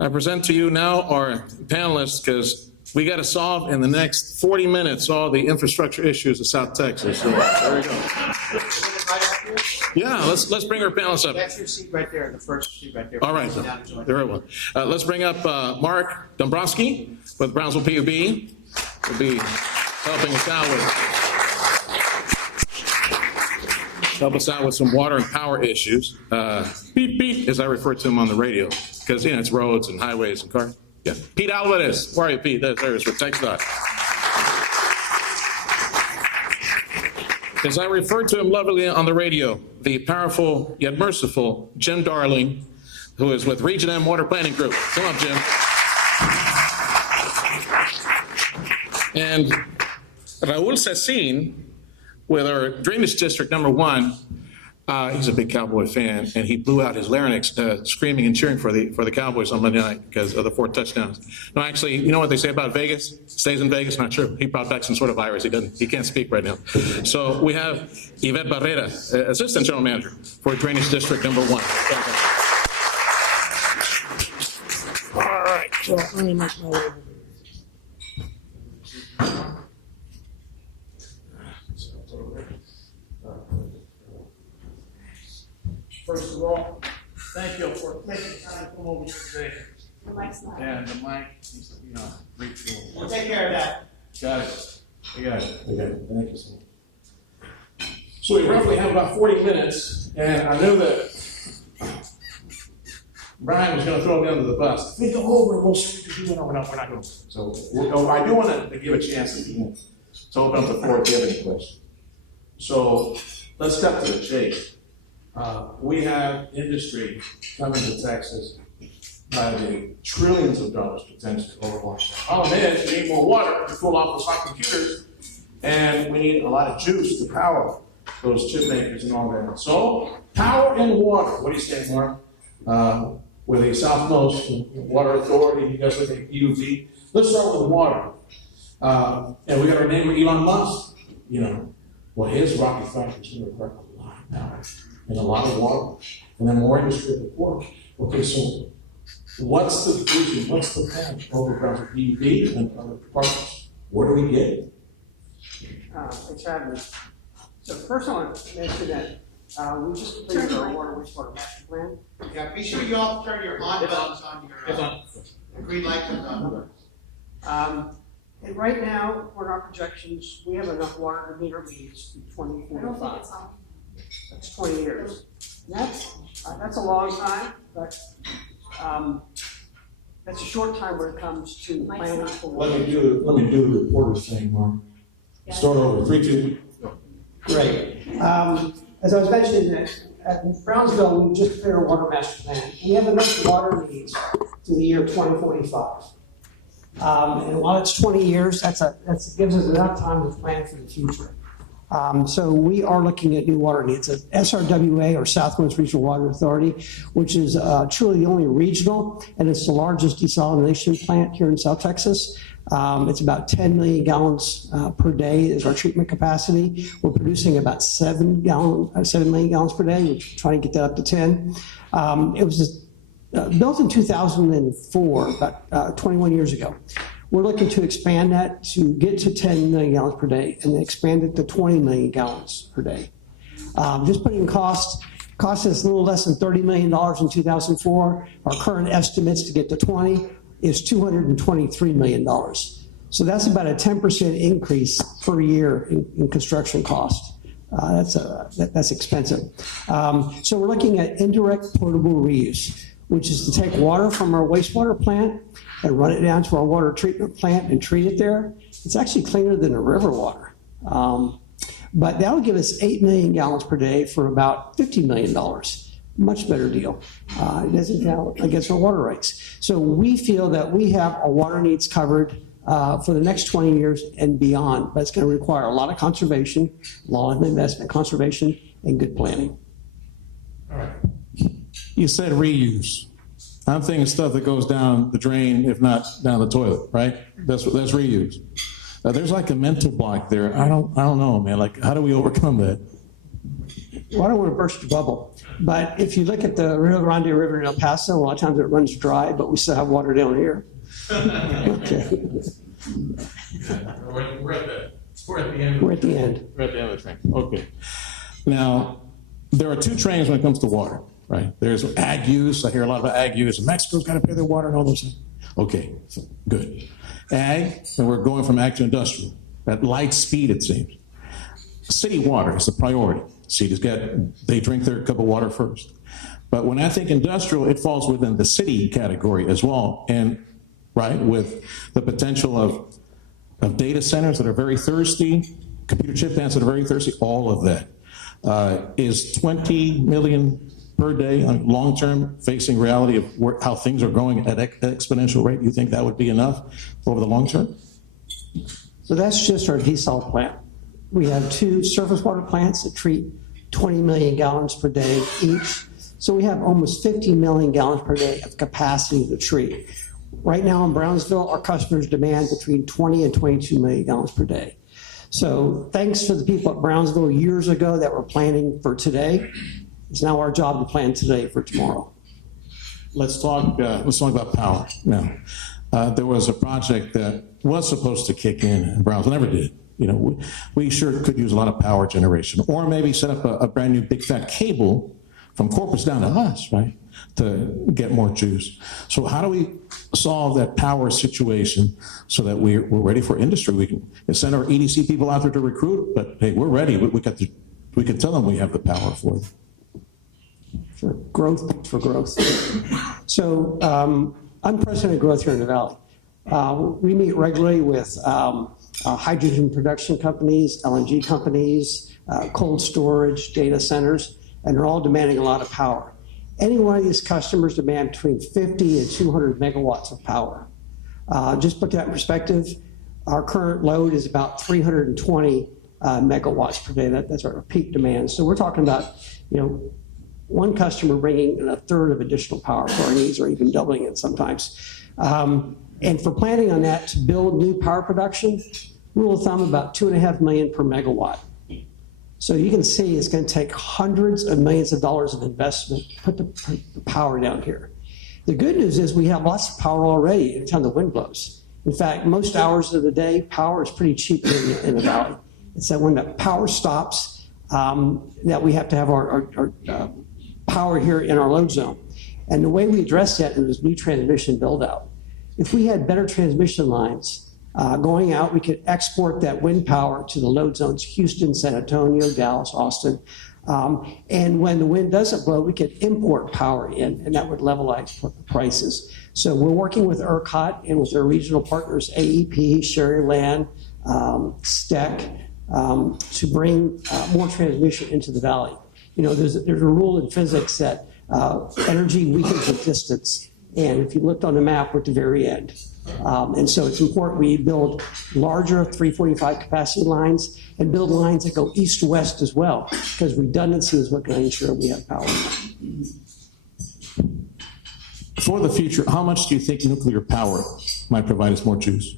I present to you now our panelists, because we got to solve in the next 40 minutes all the infrastructure issues of South Texas. So there we go. Yeah, let's bring our panelists up. That's your seat right there, the first seat right there. All right, very well. Let's bring up Mark Dombroski with Brownsville PUB. Will be helping us out with some water and power issues. Beep beep, as I refer to him on the radio, because it's roads and highways and cars. Yeah, Pete Alvarez. Where are you, Pete? There's for TxDOT. As I referred to him lovingly on the radio, the powerful yet merciful Jim Darling, who is with Region M Water Planning Group. Come on, Jim. And Raul Cecin, with our Drainage District number 1, he's a big Cowboy fan, and he blew out his larynx screaming and cheering for the Cowboys on Monday night because of the 4 touchdowns. No, actually, you know what they say about Vegas? Stays in Vegas? Not true. He brought back some sort of virus. He can't speak right now. So we have Yvette Barrera, Assistant General Manager for Drainage District number 1. All right. So let me make my way. First of all, thank you for taking time to come over here today. The mic's not. And the mic, great tool. We'll take care of that. Got it. I got it. Thank you so much. So we roughly have about 40 minutes, and I knew that Brian was going to throw me under the bus. If we go over, we'll see what we can do. No, we're not going to. So I do want to give a chance at the end to open up the floor if you have any questions. So let's cut to the chase. We have industry coming to Texas by the trillions of dollars potentially over one. Problem is, we need more water to cool off those hot computers, and we need a lot of juice to power those chip makers and all that. So, power and water. What do you say, Mark? With the Southmost Water Authority, you guys look at KURV. Let's start with water. And we got our neighbor Elon Musk. Well, his rocket factory is going to require a lot of power and a lot of water, and then more industry at the port. Okay, so what's the vision? What's the plan over Brownsville PUB and other partners? What do we get? Thanks for having me. So first I want to mention that we just completed our water wastewater master plan. Yeah, be sure you all turn your on buttons on your green light comes on. And right now, for our projections, we have enough water to meet our needs in I don't think 2045. it's on. That's 20 years. And that's a long time, but that's a short time when it comes to planning for water. Let me do the reporter's thing, Mark. Start over. 3, 2. Great. As I was mentioning, at Brownsville, we just prepared a water master plan. We have enough water needs to the year 2045. And while it's 20 years, that gives us enough time to plan for the future. So we are looking at new water needs. SRWA, or Southwest Regional Water Authority, which is truly the only regional, and it's the largest desalination plant here in South Texas. It's about 10 million gallons per day is our treatment capacity. We're producing about 7 million gallons per day. We're trying to get that up to 10. It was built in 2004, about 21 years ago. We're looking to expand that to get to 10 million gallons per day and then expand it to 20 million gallons per day. Just putting cost us a little less than $30 million in 2004. Our current estimates to get to 20 is $223 million. So that's about a 10% increase per year in construction cost. That's expensive. So we're looking at indirect potable reuse, which is to take water from our wastewater plant and run it down to our water treatment plant and treat it there. It's actually cleaner than the river water. But that'll give us 8 million gallons per day for about $50 million. Much better deal. It doesn't count against our water rights. So we feel that we have our water needs covered for the next 20 years and beyond, but it's going to require a lot of conservation, a lot of investment conservation, and good planning. All right. You said reuse. I'm thinking stuff that goes down the drain, if not down the toilet, right? That's reuse. There's like a mental block there. I don't know, man. Like, how do we overcome that? Well, I don't want to burst your bubble, but if you look at the Rio Grande River in El Paso, a lot of times it runs dry, but we still have water down here. Okay. We're at the end. We're at the end. We're at the end of the train. Okay. Now, there are two trains when it comes to water, right? There's ag use. I hear a lot about ag use. Mexico's got to pay their water and all those things. Okay, so good. Ag, and we're going from ag to industrial at light speed, it seems. City water is the priority. Cities they drink their cup of water first. But when I think industrial, it falls within the city category as well. And right, with the potential of data centers that are very thirsty, computer chip plants that are very thirsty, all of that. Is 20 million per day on long-term facing reality of how things are going at exponential rate? You think that would be enough over the long term? So that's just our desal plant. We have 2 surface water plants that treat 20 million gallons per day each. So we have almost 50 million gallons per day of capacity to treat. Right now in Brownsville, our customers demand between 20 and 22 million gallons per day. So thanks to the people at Brownsville years ago that were planning for today. It's now our job to plan today for tomorrow. Let's talk about power now. There was a project that was supposed to kick in Brownsville, never did. You know, we sure could use a lot of power generation, or maybe set up a brand new big fat cable from Corpus down to us, right, to get more juice. So how do we solve that power situation so that we're ready for industry? We can send our EDC people out there to recruit, but hey, we're ready. We can tell them we have the power for them. Sure. Growth for growth. So unprecedented growth here in the Valley. We meet regularly with hydrogen production companies, LNG companies, cold storage, data centers, and they're all demanding a lot of power. Any one of these customers demand between 50 and 200 megawatts of power. Just put that in perspective, our current load is about 320 megawatts per day. That's our peak demand. So we're talking about, one customer bringing in a third of additional power for our needs, or even doubling it sometimes. And for planning on that, to build new power production, rule of thumb, about $2.5 million per megawatt. So you can see it's going to take hundreds of millions of dollars of investment to put the power down here. The good news is we have lots of power already anytime the wind blows. In fact, most hours of the day, power is pretty cheap in the Valley. It's that when the power stops, that we have to have our power here in our load zone. And the way we address that is new transmission build out. If we had better transmission lines going out, we could export that wind power to the load zones, Houston, San Antonio, Dallas, Austin. And when the wind doesn't blow, we could import power in, and that would levelize the prices. So we're working with ERCOT and with our regional partners, AEP, Sharyland, STEC, to bring more transmission into the Valley. There's a rule in physics that energy weakens with distance. And if you looked on the map, we're at the very end. And so it's important we build larger 345 capacity lines and build lines that go east-west as well, because redundancy is what can ensure we have power. For the future, how much do you think nuclear power might provide us more juice?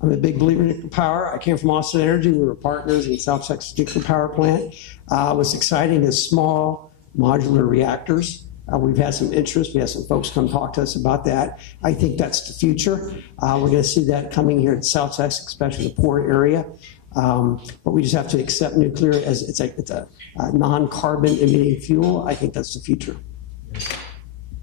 I'm a big believer in nuclear power. I came from Austin Energy. We were partners in South Texas nuclear power plant. What's exciting is small modular reactors. We've had some interest. We had some folks come talk to us about that. I think that's the future. We're going to see that coming here in South Texas, especially the Port area. But we just have to accept nuclear as it's a non-carbon emitting fuel. I think that's the future.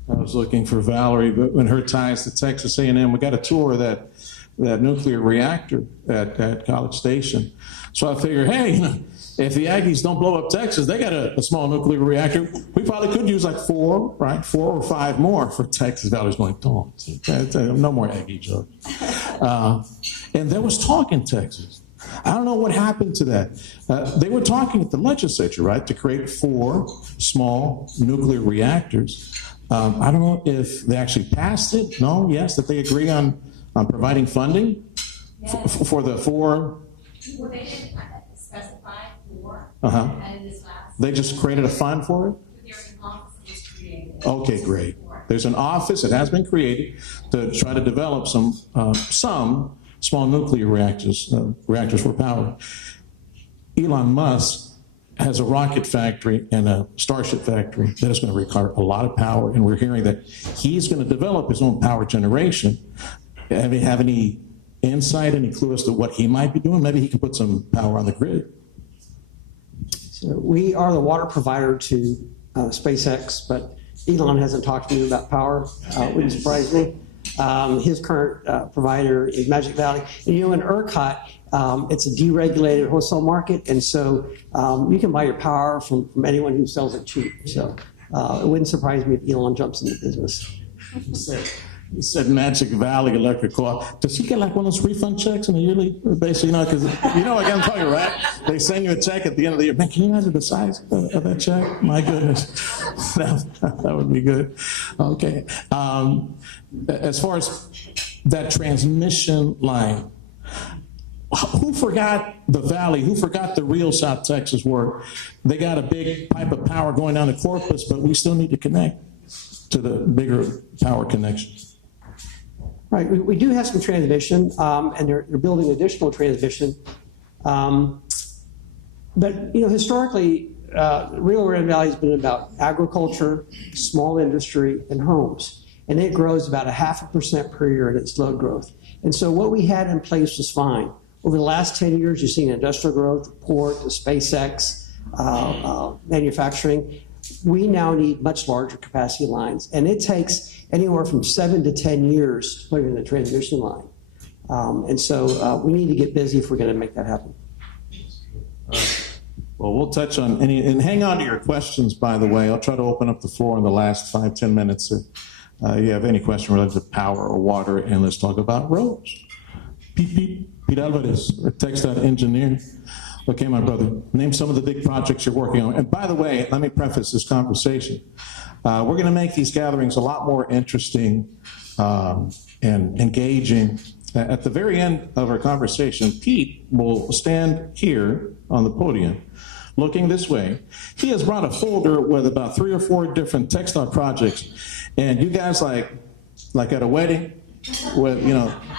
I was looking for Valerie, but when her ties to Texas A&M, we got a tour of that nuclear reactor at College Station. So I figured, hey, if the Aggies don't blow up Texas, they got a small nuclear reactor. We probably could use like 4 or 5 more for Texas. Valley's going, don't. No more Aggie jokes. And there was talk in Texas. I don't know what happened to that. They were talking at the legislature, right, to create 4 small nuclear reactors. I don't know if they actually passed it. No, yes, that they agree on providing funding for the 4. Well, they didn't specify 4. And in this last. They just created a fund for it? There's an office created. Okay, great. There's an office that has been created to try to develop some small nuclear reactors for power. Elon Musk has a rocket factory and a Starship factory that is going to require a lot of power, and we're hearing that he's going to develop his own power generation. Have any insight, any clue as to what he might be doing? Maybe he can put some power on the grid. So we are the water provider to SpaceX, but Elon hasn't talked to me about power. Wouldn't surprise me. His current provider is Magic Valley. And in ERCOT, it's a deregulated wholesale market, and so you can buy your power from anyone who sells it cheap. So it wouldn't surprise me if Elon jumps into business. He said Magic Valley Electric Co-op. Does he get like one of those refund checks on a yearly basis? Because you know what I'm talking about, right? They send you a check at the end of the year. Man, can you imagine the size of that check? My goodness, that would be good. Okay. As far as that transmission line, who forgot the valley? Who forgot the real South Texas where they got a big pipe of power going down to Corpus, but we still need to connect to the bigger power connection? Right, we do have some transmission, and they're building additional transmission. But historically, Rio Grande Valley has been about agriculture, small industry, and homes, and it grows about 0.5% per year in its load growth. And so what we had in place was fine. Over the last 10 years, you've seen industrial growth, the port, the SpaceX, manufacturing. We now need much larger capacity lines, and it takes anywhere from 7 to 10 years to put in a transmission line. And so we need to get busy if we're going to make that happen. Well, we'll touch on any, and hang on to your questions, by the way. I'll try to open up the floor in the last 5-10 minutes if you have any question related to power or water, and let's talk about roads. Pete Alvarez, our TxDOT engineer. Okay, my brother, name some of the big projects you're working on. And by the way, let me preface this conversation. We're going to make these gatherings a lot more interesting and engaging. At the very end of our conversation, Pete will stand here on the podium looking this way. He has brought a folder with about 3 or 4 different TxDOT projects. And you guys like at a wedding, with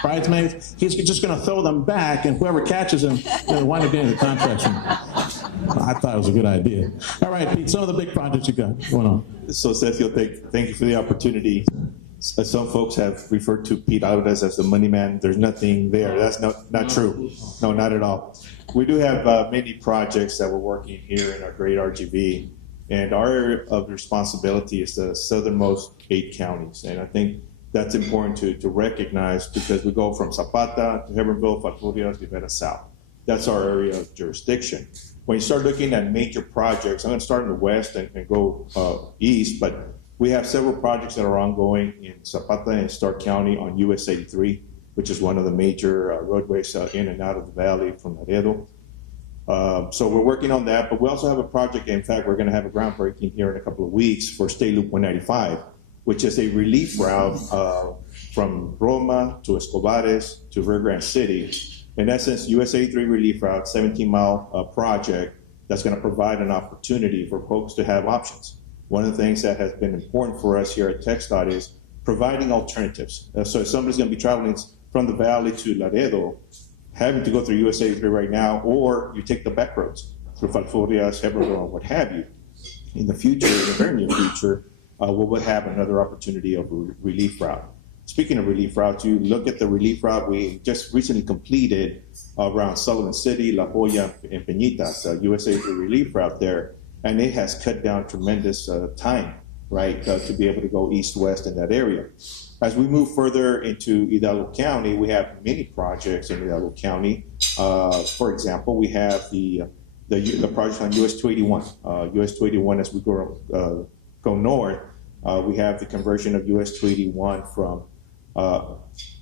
bridesmaids, he's just going to throw them back, and whoever catches them will wind up getting the contract. I thought it was a good idea. All right, Pete, some of the big projects you got going on. So Sergio, thank you for the opportunity. Some folks have referred to Pete Alvarez as the money man. There's nothing there. That's not true. No, not at all. We do have many projects that we're working here in our great RGV, and our area of responsibility is the southernmost 8 counties, and I think that's important to recognize, because we go from Zapata to Hebbronville, Falfurrias, Rivera South. That's our area of jurisdiction. When you start looking at major projects, I'm going to start in the west and go east, but we have several projects that are ongoing in Zapata and Stark County on US 83, which is one of the major roadways in and out of the valley from Laredo. So we're working on that, but we also have a project. In fact, we're going to have a groundbreaking here in a couple of weeks for State Loop 195, which is a relief route from Roma to Escobares to Rio Grande City. In essence, US 83 relief route, 17-mile project that's going to provide an opportunity for folks to have options. One of the things that has been important for us here at TxDOT is providing alternatives. So if somebody's going to be traveling from the valley to Laredo, having to go through US 83 right now, or you take the back roads through Falfurrias, Hebbronville, what have you. In the future, in the very near future, we will have another opportunity of a relief route. Speaking of relief routes, you look at the relief route we just recently completed around Sullivan City, La Jolla, and Peñitas, US 83 relief route there, and it has cut down tremendous time, right, to be able to go east-west in that area. As we move further into Hidalgo County, we have many projects in Hidalgo County. For example, we have the project on US 281. US 281, as we go north, we have the conversion of US 281 from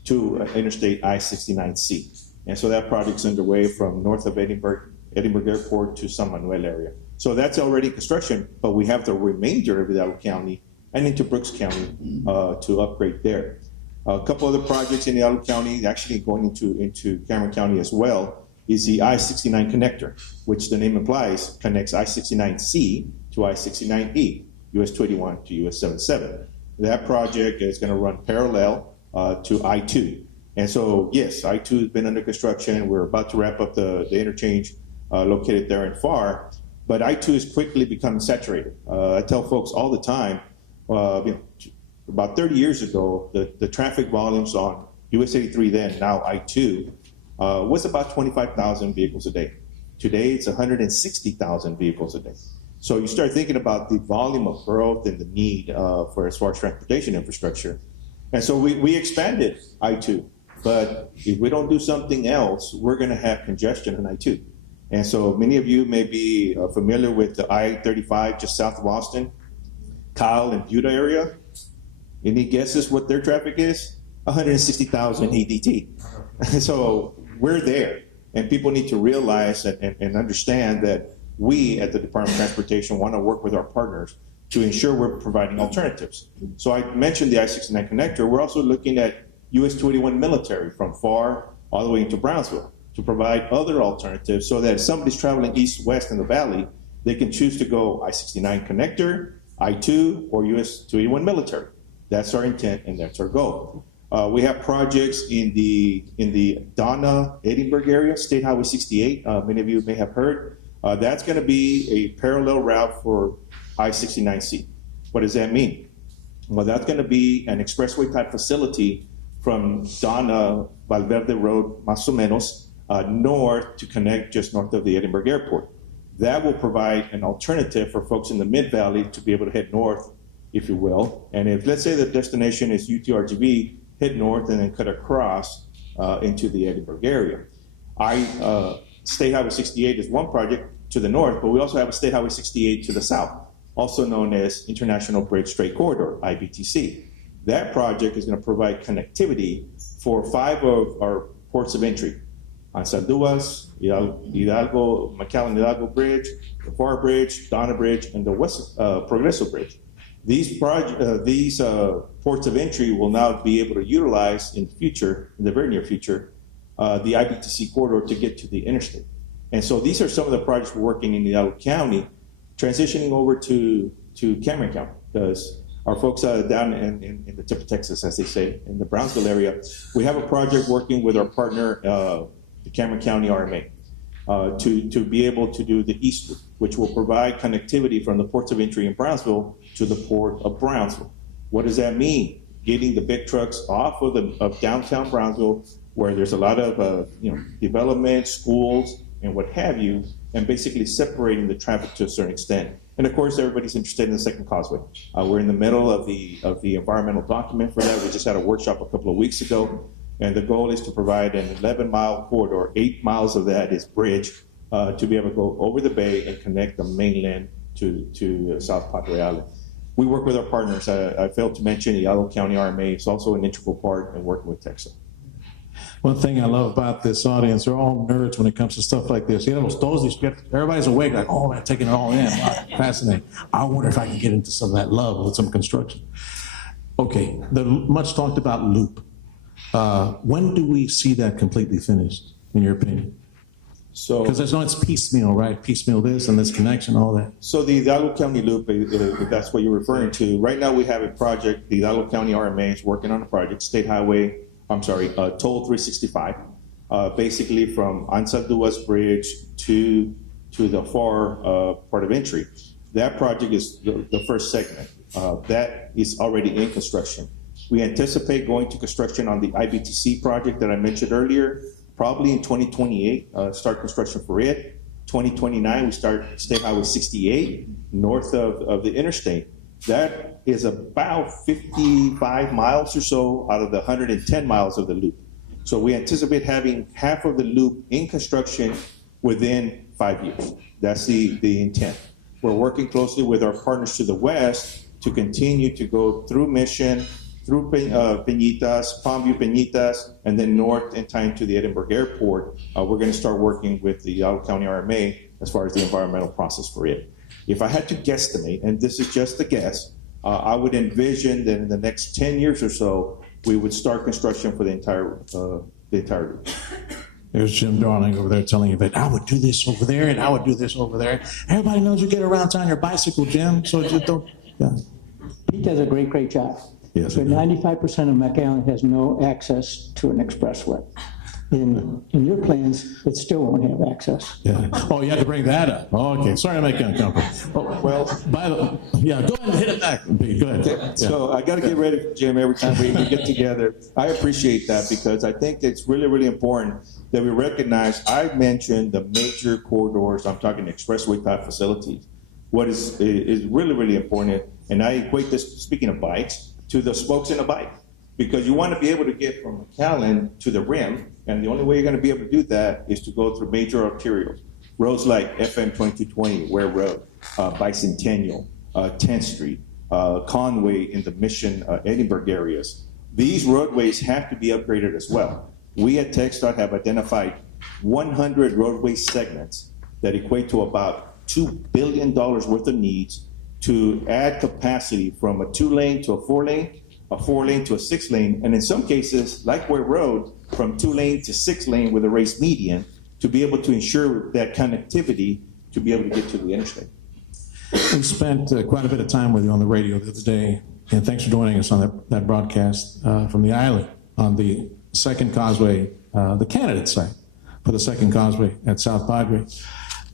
to Interstate I-69C. And so that project's underway from north of Edinburgh Airport to San Manuel area. So that's already in construction, but we have the remainder of Hidalgo County and into Brooks County to upgrade there. A couple other projects in Hidalgo County, actually going into Cameron County as well, is the I-69 connector, which the name implies connects I-69C to I-69E, US 281 to US 77. That project is going to run parallel to I-2. And so, yes, I-2 has been under construction. We're about to wrap up the interchange located there in Pharr. But I-2 is quickly becoming saturated. I tell folks all the time, about 30 years ago, the traffic volumes on US 83 then, now I-2, was about 25,000 vehicles a day. Today, it's 160,000 vehicles a day. So you start thinking about the volume of growth and the need for as far as transportation infrastructure. And so we expanded I-2, but if we don't do something else, we're gonna have congestion on I-2. And so many of you may be familiar with the I-35 just south of Austin, Kyle and Buda area. Any guesses what their traffic is? 160,000 ADT. So we're there, and people need to realize and understand that we at the Department of Transportation want to work with our partners to ensure we're providing alternatives. So I mentioned the I-69 connector. We're also looking at US 281 military from Pharr all the way into Brownsville to provide other alternatives so that if somebody's traveling east-west in the valley, they can choose to go I-69 connector, I-2, or US 281 military. That's our intent and that's our goal. We have projects in the Donna, Edinburgh area, State Highway 68. Many of you may have heard. That's going to be a parallel route for I-69C. What does that mean? Well, that's going to be an expressway type facility from Donna, Valverde Road, más o menos, north to connect just north of the Edinburgh Airport. That will provide an alternative for folks in the Mid-Valley to be able to head north, if you will. And if, let's say the destination is UT RGV, head north and then cut across into the Edinburgh area. State Highway 68 is one project to the north, but we also have a State Highway 68 to the south, also known as International Bridge Strait Corridor, IBTC. That project is going to provide connectivity for 5 of our ports of entry: Ansalduas, Hidalgo, McAllen Hidalgo Bridge, the Pharr Bridge, Donna Bridge, and the West Progreso Bridge. These ports of entry will now be able to utilize in the very near future, the IBTC corridor to get to the interstate. And so these are some of the projects we're working in Hidalgo County, transitioning over to Cameron County, because our folks down in the tip of Texas, as they say, in the Brownsville area, we have a project working with our partner, the Cameron County RMA, to be able to do the east loop, which will provide connectivity from the ports of entry in Brownsville to the port of Brownsville. What does that mean? Getting the big trucks off of downtown Brownsville, where there's a lot of development, schools, and what have you, and basically separating the traffic to a certain extent. And of course, everybody's interested in the second causeway. We're in the middle of the environmental document for that. We just had a workshop a couple of weeks ago, and the goal is to provide an 11-mile corridor. 8 miles of that is bridge to be able to go over the bay and connect the mainland to South Padre Island. We work with our partners. I failed to mention the Hidalgo County RMA is also an integral part in working with TxDOT. One thing I love about this audience, they're all nerds when it comes to stuff like this. Everybody's awake, like, oh, man, taking it all in. Wow, fascinating. I wonder if I can get into some of that love with some construction. Okay, the much talked about loop. When do we see that completely finished, in your opinion? Because there's no, it's piecemeal, right? Piecemeal this and this connection, all that. So the Hidalgo County Loop, if that's what you're referring to, right now we have a project, the Hidalgo County RMA is working on a project, Toll 365, basically from Ansalduas Bridge to the Pharr part of entry. That project is the first segment. That is already in construction. We anticipate going to construction on the IBTC project that I mentioned earlier, probably in 2028, start construction for it. 2029, we start State Highway 68, north of the interstate. That is about 55 miles or so out of the 110 miles of the loop. So we anticipate having half of the loop in construction within 5 years. That's the intent. We're working closely with our partners to the west to continue to go through Mission, through Peñitas, Palmview Peñitas, and then north in time to the Edinburgh Airport. We're going to start working with the Hidalgo County RMA as far as the environmental process for it. If I had to guesstimate, and this is just a guess, I would envision that in the next 10 years or so, we would start construction for the entire route. There's Jim Darling over there telling you that I would do this over there and I would do this over there. Everybody knows you get around town on your bicycle, Jim, so just don't, yeah. Pete does a great job. Yes, But 95% of McAllen has no access to an expressway. in your plans that still won't have access. Yeah. Oh, you had to bring that up. Oh, okay, sorry to make you uncomfortable. Oh, Well, yeah, go ahead and hit it back. Go ahead. Yeah. so I got to get ready for Jim every time we get together. I appreciate that because I think it's really, really important that we recognize, I mentioned the major corridors, I'm talking expressway type facilities. What is really, really important, and I equate this, speaking of bikes, to the spokes in a bike. Because you want to be able to get from McAllen to the rim, and the only way you're going to be able to do that is to go through major arterials. Roads like FM 2220, Ware Road, Bicentennial, 10th Street, Conway in the Mission, Edinburgh areas. These roadways have to be upgraded as well. We at TxDOT have identified 100 roadway segments that equate to about $2 billion worth of needs to add capacity from a 2-lane to a 4-lane, a 4-lane to a 6-lane, and in some cases, like Ware Road, from 2-lane to 6-lane with a raised median to be able to ensure that connectivity to be able to get to the interstate. We spent quite a bit of time with you on the radio the other day, and thanks for joining us on that broadcast from the island on the second causeway, the candidate site for the second causeway at South Padre.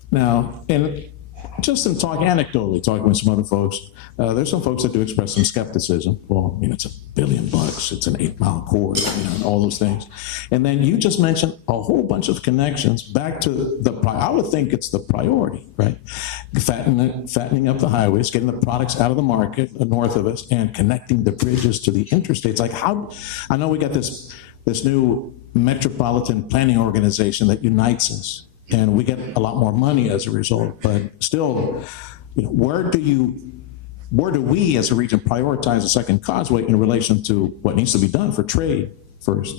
Now, and just in anecdotally talking with some other folks, there's some folks that do express some skepticism. Well, it's $1 billion, it's an 8-mile corridor, and all those things. And then you just mentioned a whole bunch of connections back to I would think it's the priority, right? Fattening up the highways, getting the products out of the market north of us, and connecting the bridges to the interstates. Like I know we got this new metropolitan planning organization that unites us, and we get a lot more money as a result, but still, where do we as a region prioritize the second causeway in relation to what needs to be done for trade first?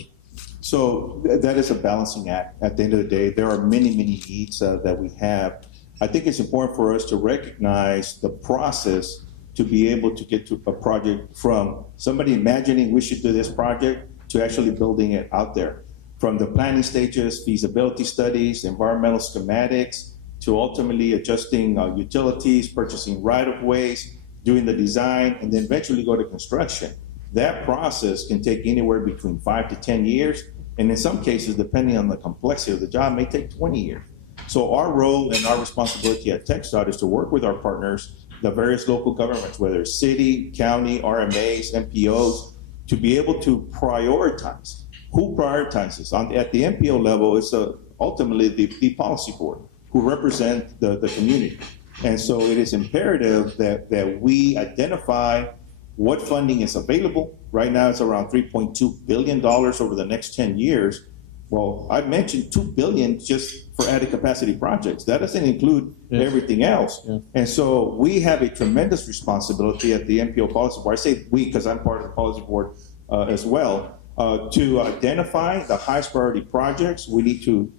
So that is a balancing act. At the end of the day, there are many, many needs that we have. I think it's important for us to recognize the process to be able to get to a project from somebody imagining we should do this project to actually building it out there. From the planning stages, feasibility studies, environmental schematics, to ultimately adjusting utilities, purchasing right-of-ways, doing the design, and then eventually go to construction. That process can take anywhere between 5 to 10 years, and in some cases, depending on the complexity of the job, may take 20 years. So our role and our responsibility at TxDOT is to work with our partners, the various local governments, whether it's city, county, RMAs, MPOs, to be able to prioritize. Who prioritizes? At the MPO level, it's ultimately the policy board who represent the community. And so it is imperative that we identify what funding is available. Right now, it's around $3.2 billion over the next 10 years. Well, I mentioned $2 billion just for added capacity projects. That doesn't include everything else. Yeah. And so we have a tremendous responsibility at the MPO policy board. I say we because I'm part of the policy board as well. To identify the highest priority projects, we need to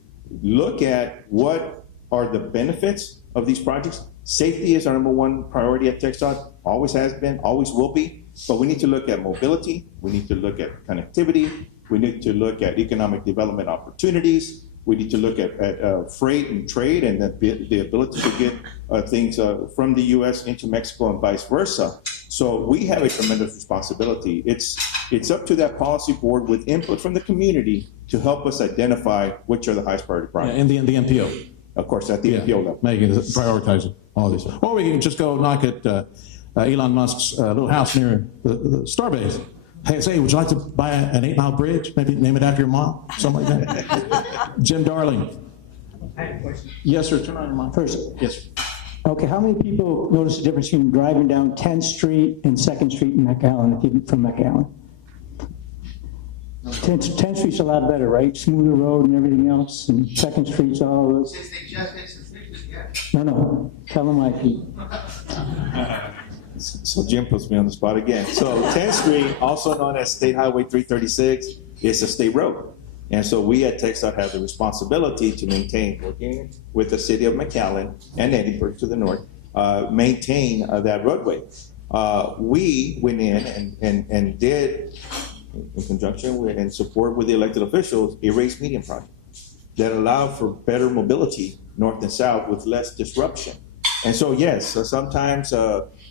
look at what are the benefits of these projects. Safety is our number one priority at TxDOT, always has been, always will be. But we need to look at mobility, we need to look at connectivity, we need to look at economic development opportunities, we need to look at freight and trade and the ability to get things from the US into Mexico and vice versa. So we have a tremendous responsibility. It's up to that policy board with input from the community to help us identify which are the highest priority projects. Yeah, and the MPO. Of course, at the MPO level. Prioritizing all this. Or we can just go knock at Elon Musk's little house near the Starbase. Hey, say, would you like to buy an 8-mile bridge? Maybe name it after your mom? Something like that. Jim Darling. I have a question. Yes, sir. Turn on your mic. First, Yes, sir. okay, how many people notice the difference between driving down 10th Street and 2nd Street in McAllen, if you're from McAllen? 10th Street's a lot better, right? Smoother road and everything else, and 2nd Street's all those. Since they just did some fixes, yeah. No, tell them like you. So Jim puts me on the spot again. So 10th Street, also known as State Highway 336, is a state road. And so we at TxDOT have the responsibility to maintain, working with the city of McAllen and Edinburgh to the north, maintain that roadway. We went in and did, in conjunction with and support with the elected officials, a raised median project that allowed for better mobility north and south with less disruption. And so yes, sometimes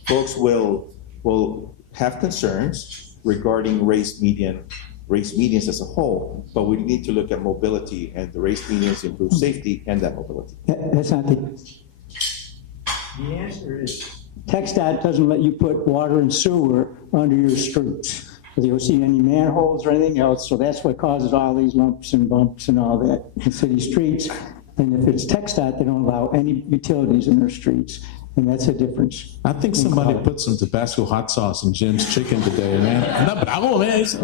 folks will have concerns regarding raised median race medians as a whole, but we need to look at mobility and the race medians improve safety and that mobility. That's not the answer is, TxDOT doesn't let you put water and sewer under your streets. You don't see any manholes or anything else, so that's what causes all these lumps and bumps and all that in city streets. And if it's TxDOT, they don't allow any utilities in their streets, and that's a difference. I think somebody put some Tabasco hot sauce in Jim's chicken today, man. No, bravo, man. Jim,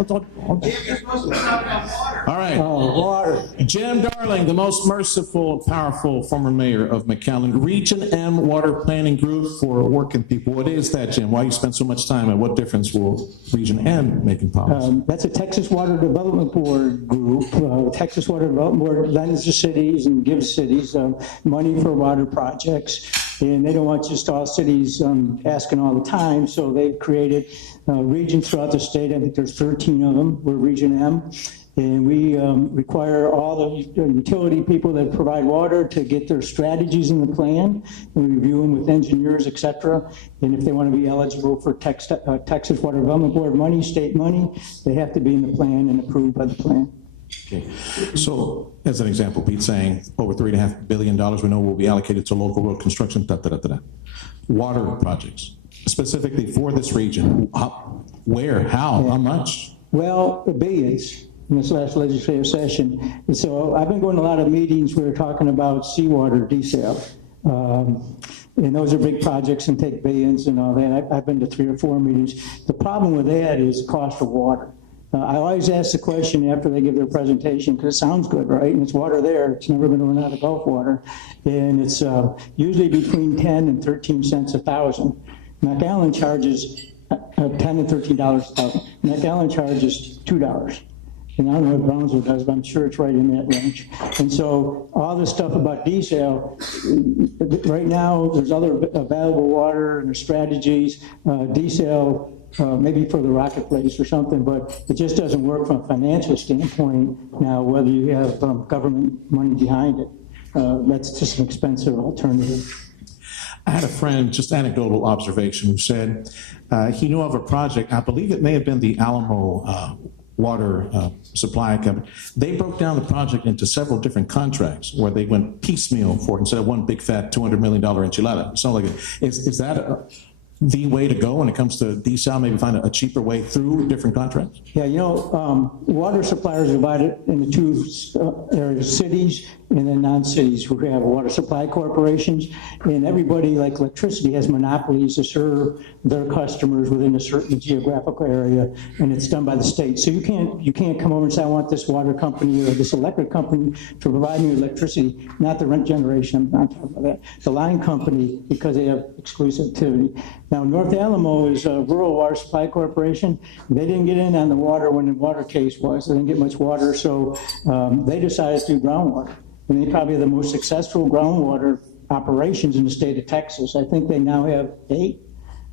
you're supposed to talk about water. All right. Oh, water. Jim Darling, the most merciful, powerful former mayor of McAllen, Region M Water Planning Group for working people. What is that, Jim? Why you spend so much time, and what difference will Region M make in policy? That's a Texas Water Development Board group. Texas Water Development Board lends to cities and gives cities money for water projects. And they don't want just all cities asking all the time, so they've created regions throughout the state. I think there's 13 of them. We're Region M. And we require all the utility people that provide water to get their strategies in the plan. We review them with engineers, et cetera. And if they want to be eligible for Texas Water Development Board money, state money, they have to be in the plan and approved by the plan. Okay. So, as an example, Pete's saying over $3.5 billion we know will be allocated to local road construction, water projects, specifically for this region. Where, how much? Well, the billions in this last legislative session. And so I've been going to a lot of meetings where we're talking about seawater desal. And those are big projects and take billions and all that. I've been to 3 or 4 meetings. The problem with that is the cost of water. I always ask the question after they give their presentation, because it sounds good, right? And it's water there. It's never going to run out of Gulf water. And it's usually between 10 and 13 cents a thousand. McAllen charges $10 and $13 a thousand. McAllen charges $2. And I don't know what Brownsville does, but I'm sure it's right in that range. And so all this stuff about desal, right now there's other available water and there's strategies. Desal, maybe for the rocket place or something, but it just doesn't work from a financial standpoint now, whether you have government money behind it. That's just an expensive alternative. I had a friend, just anecdotal observation, who said he knew of a project, I believe it may have been the Alamo water supply company. They broke down the project into several different contracts where they went piecemeal for it instead of one big fat $200 million enchilada. So like, is that the way to go when it comes to desal? Maybe find a cheaper way through different contracts? Yeah, water suppliers are divided into 2 areas, cities and then non-cities. We have water supply corporations, and everybody, like electricity, has monopolies to serve their customers within a certain geographical area, and it's done by the state. So you can't come over and say, I want this water company or this electric company to provide me with electricity, not the rent generation, I'm not talking about that, the line company, because they have exclusivity. Now, North Alamo is a rural water supply corporation. They didn't get in on the water when the water case was. They didn't get much water, so they decided to do groundwater. And they probably have the most successful groundwater operations in the state of Texas. I think they now have 8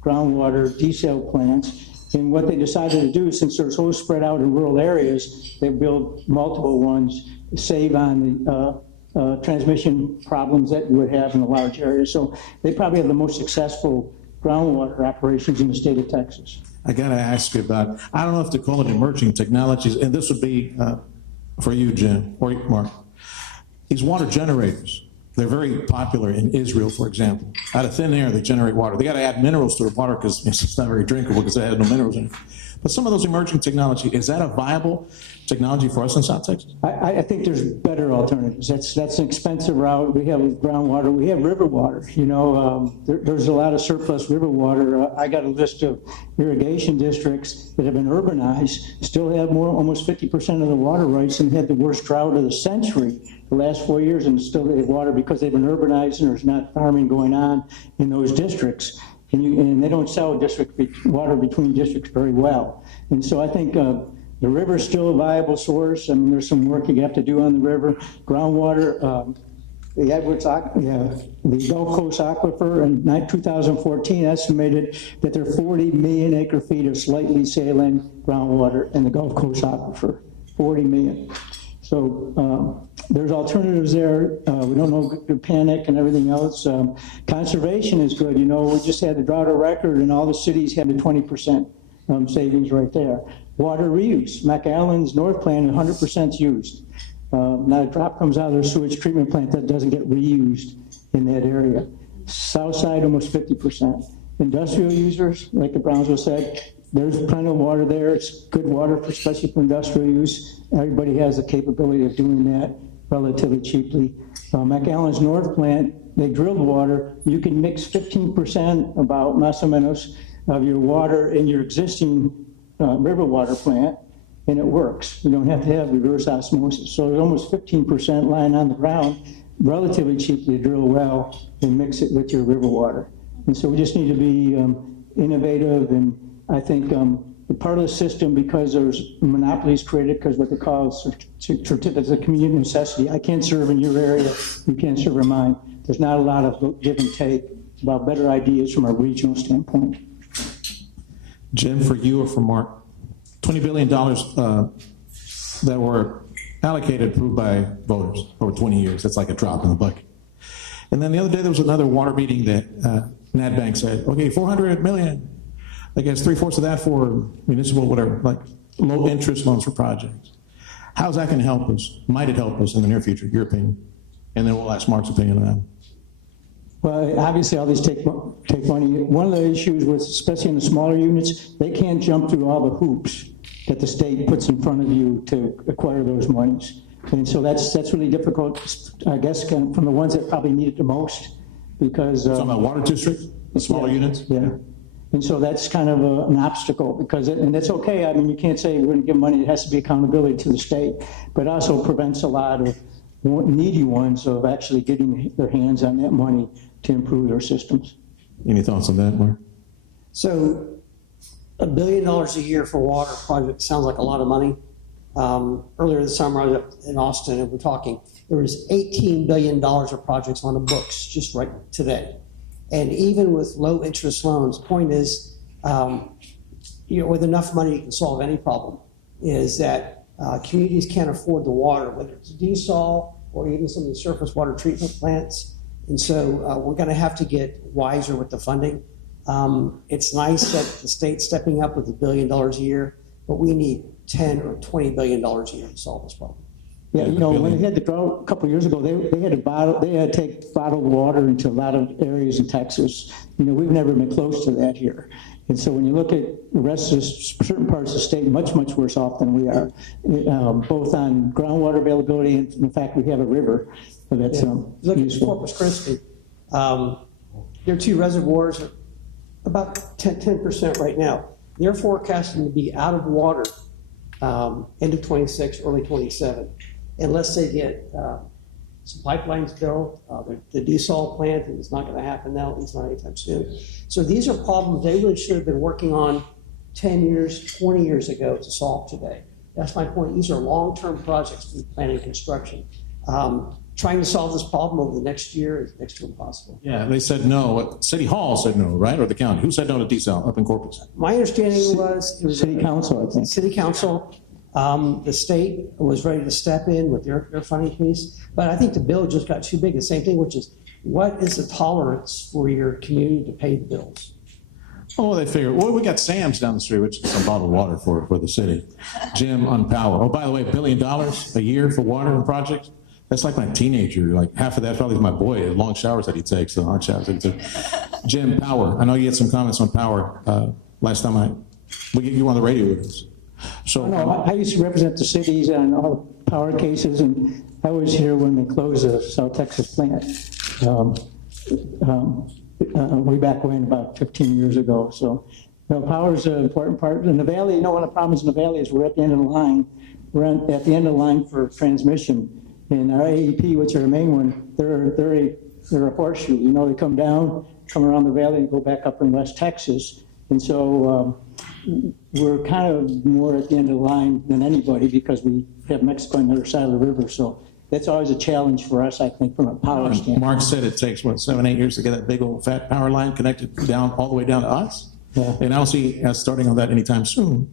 groundwater desal plants. And what they decided to do, since they're so spread out in rural areas, they built multiple ones to save on the transmission problems that you would have in a large area. So they probably have the most successful groundwater operations in the state of Texas. I got to ask you about, I don't know if to call it emerging technologies, and this would be for you, Jim, or Mark. These water generators, they're very popular in Israel, for example. Out of thin air, they generate water. They got to add minerals to the water because it's not very drinkable because they have no minerals in it. But some of those emerging technology, is that a viable technology for us in South Texas? I think there's better alternatives. That's an expensive route. We have groundwater. We have river water. There's a lot of surplus river water. I got a list of irrigation districts that have been urbanized, still have almost 50% of the water rights, and had the worst drought of the century the last 4 years, and still they have water because they've been urbanized and there's not farming going on in those districts. And they don't sell water between districts very well. And so I think the river is still a viable source. I mean, there's some work you have to do on the river. Groundwater, the Gulf Coast Aquifer in 2014 estimated that there are 40 million acre feet of slightly saline groundwater in the Gulf Coast Aquifer, 40 million. So there's alternatives there. We don't know to panic and everything else. Conservation is good. We just had the drought record and all the cities had a 20% savings right there. Water reuse, McAllen's North Plant, 100% used. Not a drop comes out of their sewage treatment plant that doesn't get reused in that area. South side, almost 50%. Industrial users, like the Brownsville said, there's plenty of water there. It's good water, especially for industrial use. Everybody has the capability of doing that relatively cheaply. McAllen's North Plant, they drilled water. You can mix 15% about más o menos of your water in your existing river water plant, and it works. You don't have to have reverse osmosis. So there's almost 15% lying on the ground, relatively cheaply to drill a well and mix it with your river water. And so we just need to be innovative, and I think part of the system, because there's monopolies created, because what they call certificates of community necessity. I can't serve in your area, you can't serve in mine. There's not a lot of give and take about better ideas from a regional standpoint. Jim, for you or for Mark, $20 billion that were allocated, approved by voters over 20 years. That's like a drop in the bucket. And then the other day there was another water meeting that NatBank said, okay, 400 million. I guess 3/4 of that for municipal, whatever, like low interest loans for projects. How's that going to help us? Might it help us in the near future, your opinion? And then we'll ask Mark's opinion on that. Well, obviously, all these take money. One of the issues with, especially in the smaller units, they can't jump through all the hoops that the state puts in front of you to acquire those monies. And so that's really difficult, I guess, from the ones that probably need it the most, because. Talking about water district, the smaller units? Yeah. And so that's kind of an obstacle, because, and that's okay. I mean, you can't say we're going to give money. It has to be accountability to the state, but also prevents a lot of needy ones of actually getting their hands on that money to improve their systems. Any thoughts on that, Mark? So $1 billion a year for water projects sounds like a lot of money. Earlier this summer, I was up in Austin and we're talking, there was $18 billion of projects on the books just right today. And even with low interest loans, point is, with enough money you can solve any problem, is that communities can't afford the water, whether it's desal or even some of the surface water treatment plants. And so we're going to have to get wiser with the funding. It's nice that the state's stepping up with $1 billion a year, but we need $10 or $20 billion a year to solve this problem. Yeah, when they had the drought a couple of years ago, they had to take bottled water into a lot of areas in Texas. We've never been close to that here. And so when you look at the rest of certain parts of the state, much, much worse off than we are, both on groundwater availability and in fact, we have a river that's Look at Corpus Christi. There are two reservoirs, about 10% right now. They're forecasting to be out of water end of 26, early 27, unless they get some pipelines built. The desal plant is not going to happen now, at least not anytime soon. So these are problems they really should have been working on 10 years, 20 years ago to solve today. That's my point. These are long-term projects for planning and construction. Trying to solve this problem over the next year is next to impossible. Yeah, they said no. City Hall said no, right? Or the county? Who said no to desal up in Corpus? My understanding was it was City Council, I think. City Council. The state was ready to step in with their funding piece, but I think the bill just got too big. The same thing, which is what is the tolerance for your community to pay the bills? Oh, they figured, well, we got Sam's down the street, which is some bottled water for the city. Jim on power. Oh, by the way, $1 billion a year for water and projects. That's like my teenager. Like half of that probably is my boy, the long showers that he takes, the hard showers that he takes. Jim, power. I know you had some comments on power last time you were on the radio with us. So I used to represent the cities on all the power cases, and I was here when they closed the South Texas plant way back when, about 15 years ago. So power is an important part. In the valley, one of the problems in the valley is we're at the end of the line. We're at the end of the line for transmission. And our AEP, which are the main one, they're a horseshoe. They come down, come around the valley, and go back up in West Texas. And so we're kind of more at the end of the line than anybody because we have Mexico on the other side of the river. So that's always a challenge for us, I think, from a power standpoint. Mark said it takes, 7-8 years to get that big old fat power line connected down all the way down to us? Yeah. And I don't see us starting on that anytime soon,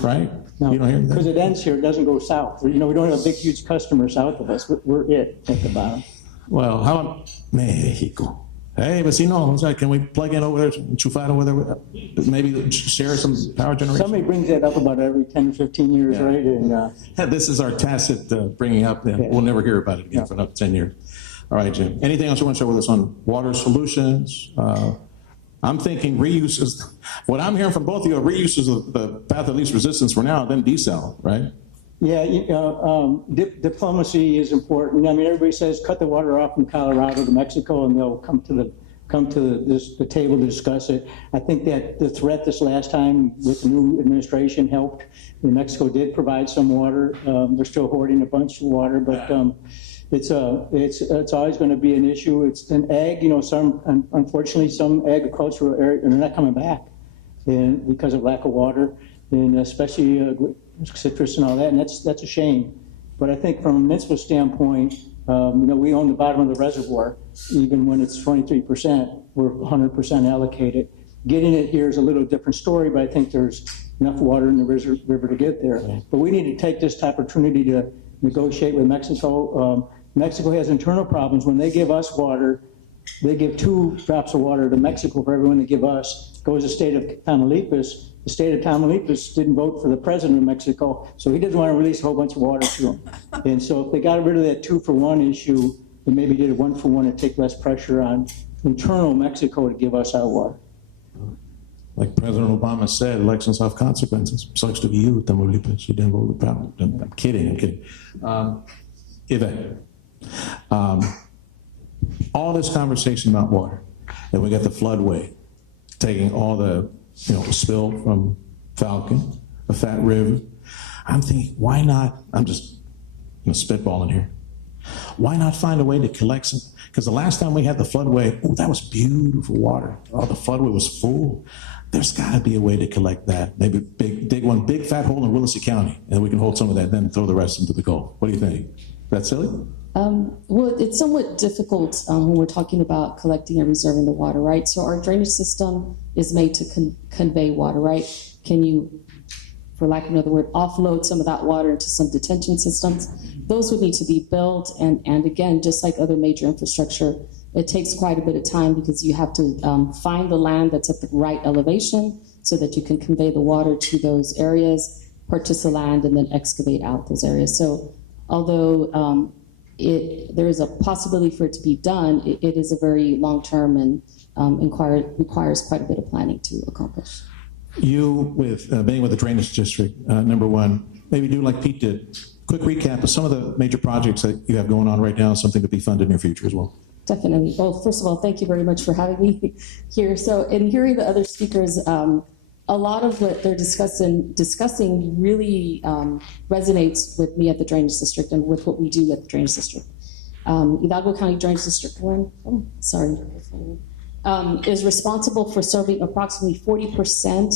right? No, you don't hear that? Because it ends here, it doesn't go south. We don't have a big, huge customer south of us. We're it at the bottom. Well, how about Mexico? Hey, vecino, can we plug in over there, enchufar over there? Maybe share some power generation? Somebody brings that up about every 10 or 15 years, Yeah. right? And Yeah, this is our tacit bringing up, and we'll never hear about it again for another 10 years. All right, Jim. Anything else you want to share with us on water solutions? I'm thinking reuse is, what I'm hearing from both of you, reuse is the path of least resistance for now, then decel, right? yeah, diplomacy is important. I mean, everybody says cut the water off from Colorado to Mexico, and they'll come to the table to discuss it. I think that the threat this last time with the new administration helped. New Mexico did provide some water. They're still hoarding a bunch of water, but it's always going to be an issue. It's an ag, unfortunately, some agricultural areas are not coming back, and because of lack of water, and especially citrus and all that, and that's a shame. But I think from a municipal standpoint, we own the bottom of the reservoir, even when it's 23%, we're 100% allocated. Getting it here is a little different story, but I think there's enough water in the river to get there. But we need to take this opportunity to negotiate with Mexico. Mexico has internal problems. When they give us water, they give 2 drops of water to Mexico for everyone they give us. Goes to the state of Tamaulipas. The state of Tamaulipas didn't vote for the president of Mexico, so he doesn't want to release a whole bunch of water to them. And so if they got rid of that 2-for-1 issue, and maybe did a 1-for-1 and take less pressure on internal Mexico to give us our water. Like President Obama said, elections have consequences. Sucks to be you, Tamaulipas. You didn't vote with power. I'm kidding. Yvette, all this conversation about water, and we got the floodway, taking all the spill from Falcon, the Fat River. I'm thinking, why not? I'm just spitballing here. Why not find a way to collect some? Because the last time we had the floodway, that was beautiful water. Oh, the floodway was full. There's got to be a way to collect that. Maybe dig one big fat hole in Willacy County, and we can hold some of that, then throw the rest into the Gulf. What do you think? That's silly? Well, it's somewhat difficult when we're talking about collecting and reserving the water, right? So our drainage system is made to convey water, right? Can you, for lack of another word, offload some of that water into some detention systems? Those would need to be built, and again, just like other major infrastructure, it takes quite a bit of time because you have to find the land that's at the right elevation so that you can convey the water to those areas, purchase the land, and then excavate out those areas. So although there is a possibility for it to be done, it is a very long-term and requires quite a bit of planning to accomplish. You, with being with the drainage district, number one, maybe do like Pete did, quick recap of some of the major projects that you have going on right now, something to be funded in your future as well. Definitely. Well, first of all, thank you very much for having me here. So in hearing the other speakers, a lot of what they're discussing really resonates with me at the Drainage District and with what we do at the Drainage District. Hidalgo County Drainage District 1, is responsible for serving approximately 40%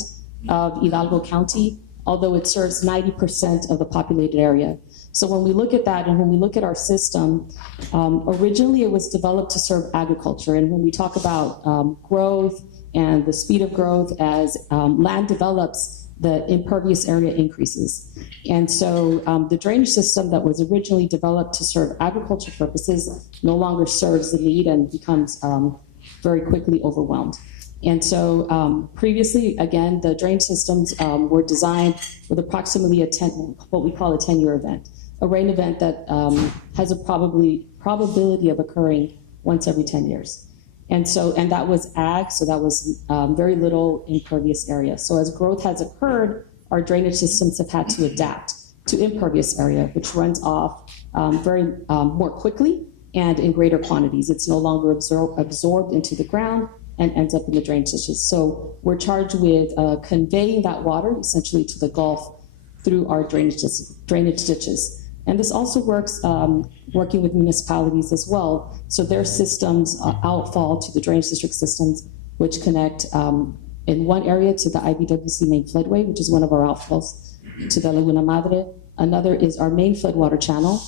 of Hidalgo County, although it serves 90% of the populated area. So when we look at that and when we look at our system, originally it was developed to serve agriculture. And when we talk about growth and the speed of growth as land develops, the impervious area increases. And so the drainage system that was originally developed to serve agriculture purposes no longer serves the need and becomes very quickly overwhelmed. And so previously, again, the drainage systems were designed with approximately what we call a 10-year event, a rain event that has a probability of occurring once every 10 years. And that was ag, so that was very little impervious area. So as growth has occurred, our drainage systems have had to adapt to impervious area, which runs off very more quickly and in greater quantities. It's no longer absorbed into the ground and ends up in the drainage ditches. So we're charged with conveying that water essentially to the Gulf through our drainage ditches. And this also works working with municipalities as well. So their systems outfall to the drainage district systems, which connect in one area to the IBWC main floodway, which is one of our outfalls, to the Laguna Madre. Another is our main floodwater channel.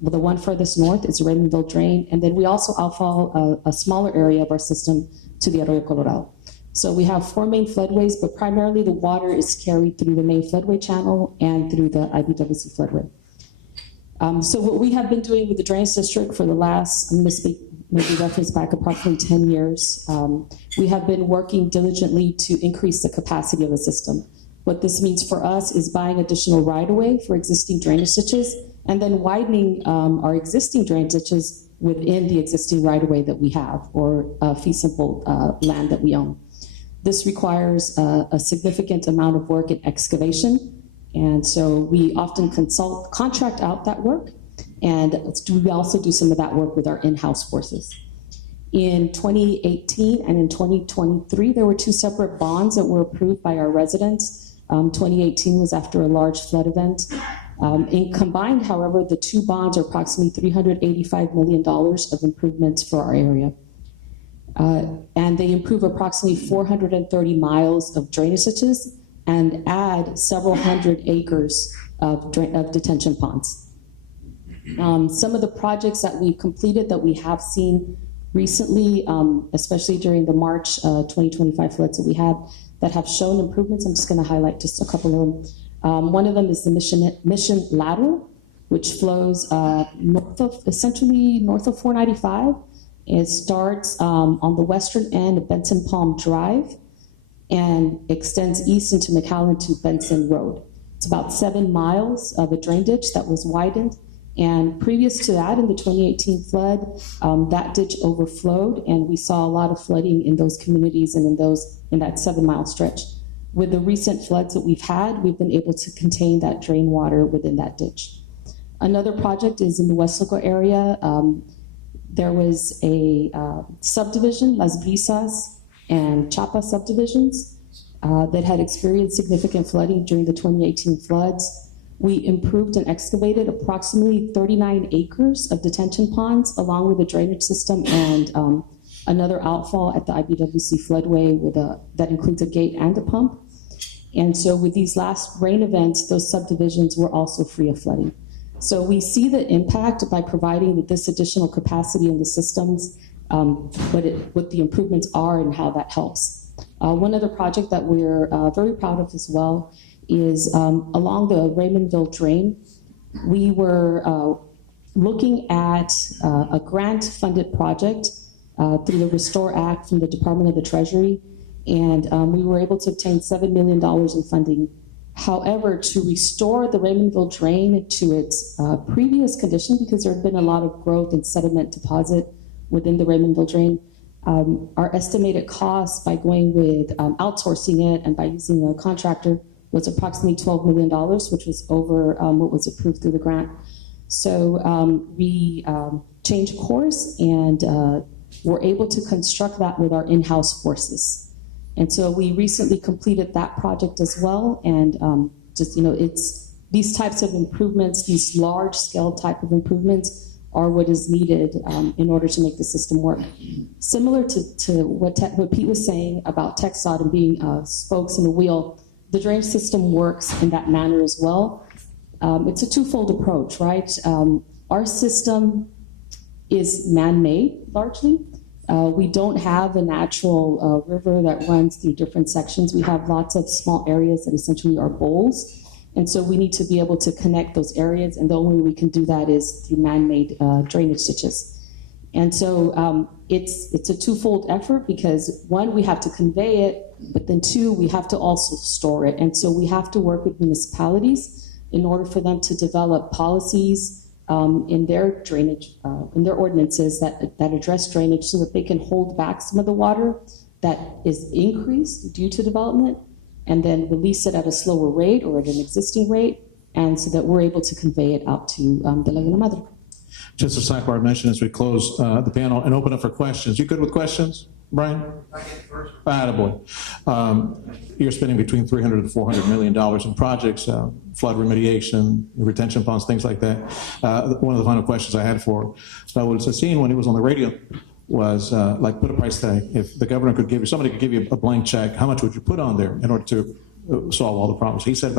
The one furthest north is Raymondville Drain. And then we also outfall a smaller area of our system to the Arroyo Colorado. So we have 4 main floodways, but primarily the water is carried through the main floodway channel and through the IBWC floodway. So what we have been doing with the drainage district for the last, I'm going to speak maybe reference back approximately 10 years, we have been working diligently to increase the capacity of the system. What this means for us is buying additional right-of-way for existing drainage ditches and then widening our existing drainage ditches within the existing right-of-way that we have, or fee simple land that we own. This requires a significant amount of work in excavation, and so we often contract out that work, and we also do some of that work with our in-house forces. In 2018 and in 2023, there were two separate bonds that were approved by our residents. 2018 was after a large flood event. In combined, however, the two bonds are approximately $385 million of improvements for our area. And they improve approximately 430 miles of drainage ditches and add several hundred acres of detention ponds. Some of the projects that we've completed that we have seen recently, especially during the March 2025 floods that we had, that have shown improvements, I'm just going to highlight just a couple of them. One of them is the Mission Lateral, which flows north of 495. It starts on the western end of Benson Palm Drive and extends east into McAllen to Benson Road. It's about 7 miles of a drain ditch that was widened. And previous to that, in the 2018 flood, that ditch overflowed, and we saw a lot of flooding in those communities and in that 7 mile stretch. With the recent floods that we've had, we've been able to contain that drain water within that ditch. Another project is in the West Loco area. There was a subdivision, Las Visas and Chapa subdivisions, that had experienced significant flooding during the 2018 floods. We improved and excavated approximately 39 acres of detention ponds along with a drainage system and another outfall at the IBWC floodway that includes a gate and a pump. And so with these last rain events, those subdivisions were also free of flooding. So we see the impact by providing this additional capacity in the systems, what the improvements are and how that helps. One other project that we're very proud of as well is along the Raymondville Drain. We were looking at a grant-funded project through the Restore Act from the Department of the Treasury, and we were able to obtain $7 million in funding. However, to restore the Raymondville Drain to its previous condition, because there had been a lot of growth and sediment deposit within the Raymondville Drain, our estimated cost by going with outsourcing it and by using a contractor was approximately $12 million, which was over what was approved through the grant. So we changed course and were able to construct that with our in-house forces. And so we recently completed that project as well. And it's these types of improvements, these large-scale type of improvements are what is needed in order to make the system work. Similar to what Pete was saying about TxDOT and being spokes in the wheel, the drainage system works in that manner as well. It's a twofold approach, right? Our system is man-made largely. We don't have a natural river that runs through different sections. We have lots of small areas that essentially are bowls. And so we need to be able to connect those areas, and the only way we can do that is through man-made drainage ditches. And so it's a twofold effort because one, we have to convey it, but then two, we have to also store it. And so we have to work with municipalities in order for them to develop policies in their drainage, in their ordinances that address drainage so that they can hold back some of the water that is increased due to development and then release it at a slower rate or at an existing rate, and so that we're able to convey it out to the Laguna Madre. Just a sidebar mention as we close the panel and open up for questions. You good with questions, Brian? Attaboy. You're spending between $300 and $400 million in projects, flood remediation, retention ponds, things like that. One of the final questions I had for Raul Cecine when he was on the radio was like, put a price tag. If the governor could give you, somebody could give you a blank check, how much would you put on there in order to solve all the problems? He said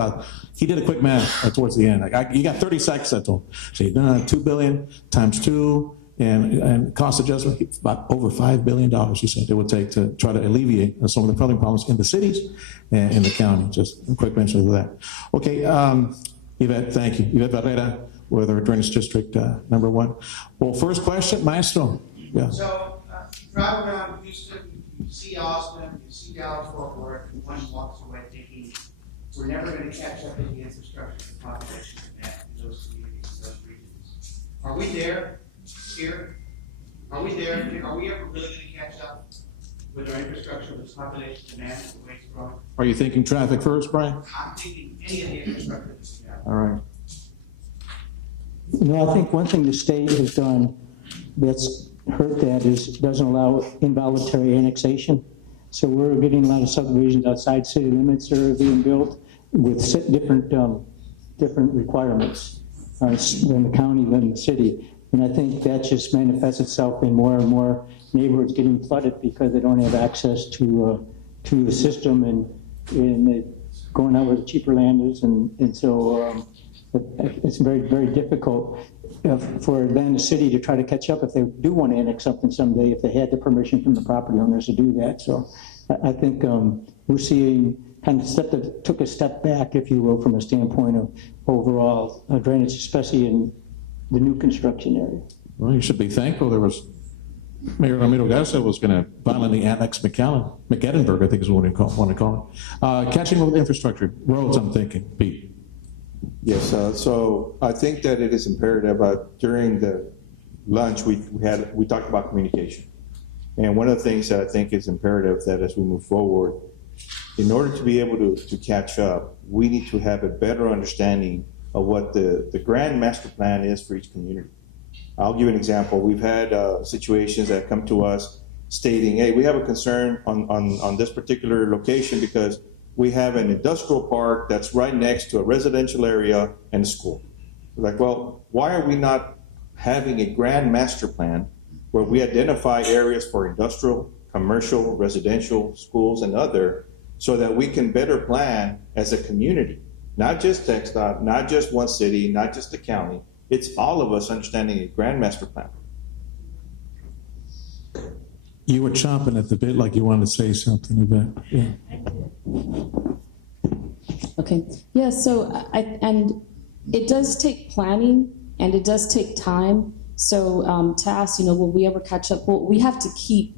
he did a quick math towards the end. Like, you got 30 seconds, I told him. So $2 billion times 2, and cost adjustment, about over $5 billion, he said it would take to try to alleviate some of the flooding problems in the cities and in the county. Just a quick mention of that. Okay, Yvette, thank you. Yvette Barrera, with our Drainage District #1. Well, first question, Maestro. Yeah. So, you drive around Houston, you see Austin, you see Dallas, Fort Worth, and one walks away thinking, we're never gonna catch up in the infrastructure and population demand in those communities, in those regions. Are we there here? Are we there? Are we ever really gonna catch up with our infrastructure, with population demand, the way it's growing? Are you thinking traffic first, Brian? I'm thinking any of the infrastructure that we have. All right. You know, I think one thing the state has done that's hurt that is doesn't allow involuntary annexation. So we're getting a lot of subdivisions outside city limits that are being built with different requirements than the county, than the city. And I think that just manifests itself in more and more neighborhoods getting flooded because they don't have access to the system and going out where the cheaper land is. And so it's very, very difficult for then the city to try to catch up if they do want to annex something someday, if they had the permission from the property owners to do that. So I think we're seeing kind of took a step back, if you will, from a standpoint of overall drainage, especially in the new construction area. Well, you should be thankful there was, Mayor Ramiro Garza was going to violently annex McEdinburgh, I think is what we want to call it. Catching up with infrastructure, roads, I'm thinking, Pete. Yes, so I think that it is imperative, during the lunch, we talked about communication. And one of the things that I think is imperative that as we move forward, in order to be able to catch up, we need to have a better understanding of what the grand master plan is for each community. I'll give you an example. We've had situations that come to us stating, hey, we have a concern on this particular location because we have an industrial park that's right next to a residential area and a school. We're like, well, why are we not having a grand master plan where we identify areas for industrial, commercial, residential, schools, and other, so that we can better plan as a community, not just TxDOT, not just one city, not just the county. It's all of us understanding a grand master plan. You were chomping at the bit like you wanted to say something, Yvette. Yeah. Okay, yeah, so and it does take planning and it does take time. So to ask, will we ever catch up? Well, we have to keep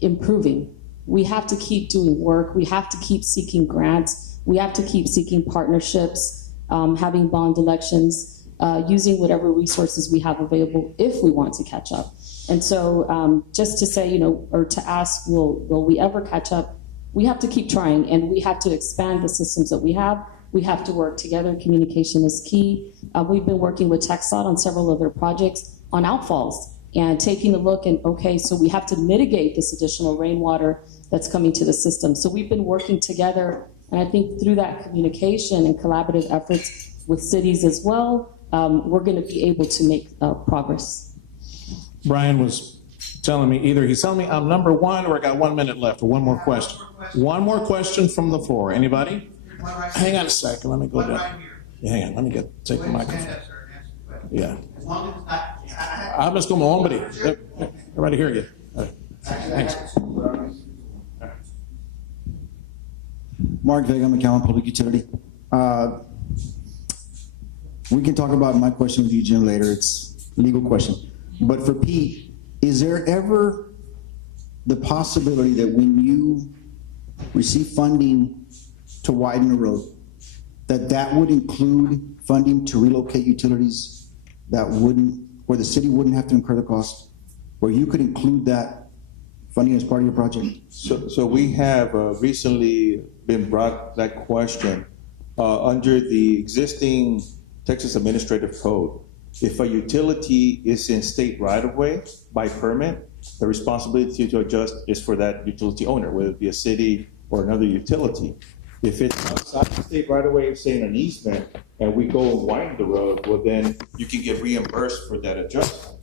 improving. We have to keep doing work. We have to keep seeking grants. We have to keep seeking partnerships, having bond elections, using whatever resources we have available if we want to catch up. And so just to say, or to ask, will we ever catch up? We have to keep trying, and we have to expand the systems that we have. We have to work together. Communication is key. We've been working with TxDOT on several other projects on outfalls and taking a look and, okay, so we have to mitigate this additional rainwater that's coming to the system. So we've been working together, and I think through that communication and collaborative efforts with cities as well, we're going to be able to make progress. Brian was telling me he's telling me I'm number one or I got 1 minute left or one more question. One more question from the floor. Anybody? Hang on a second. Let me go down. Yeah, hang on. Let me take the microphone. Yeah. As long as it's not. I'm just going on, buddy. Everybody hear you. Thanks. Mark Vega, McAllen Public Utility. We can talk about my question with you, Jim, later. It's a legal question. But for Pete, is there ever the possibility that when you receive funding to widen a road, that would include funding to relocate utilities where the city wouldn't have to incur the cost, where you could include that funding as part of your project? So we have recently been brought that question under the existing Texas Administrative Code. If a utility is in state right-of-way by permit, the responsibility to adjust is for that utility owner, whether it be a city or another utility. If it's outside the state right-of-way, say in an easement, and we go and widen the road, well then you can get reimbursed for that adjustment.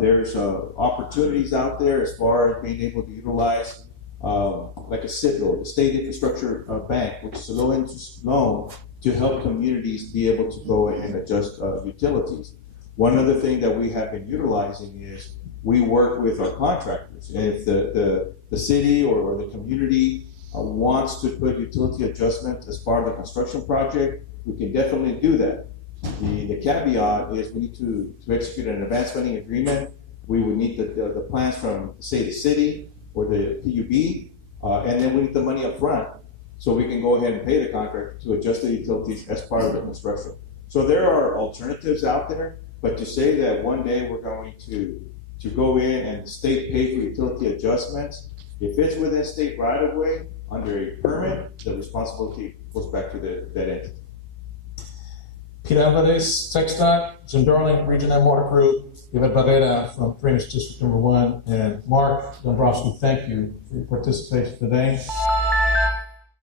There's opportunities out there as far as being able to utilize like a SITLO, the State Infrastructure Bank, which is a low-interest loan to help communities be able to go and adjust utilities. One other thing that we have been utilizing is we work with our contractors. If the city or the community wants to put utility adjustment as part of the construction project, we can definitely do that. The caveat is we need to execute an advance funding agreement we would need the plans from, say, the city or the PUB, and then we need the money up front, so we can go ahead and pay the contractor to adjust the utilities as part of the construction. So there are alternatives out there, but to say that one day we're going to go in and the state pay for utility adjustments, if it's within state right of way, under a permit, the responsibility goes back to that entity. Pete Alvarez, TxDOT, Jim Darling, Region M Water Group, Yvette Barrera from Drainage District Number 1, and Mark Dombroski, thank you for your participation today.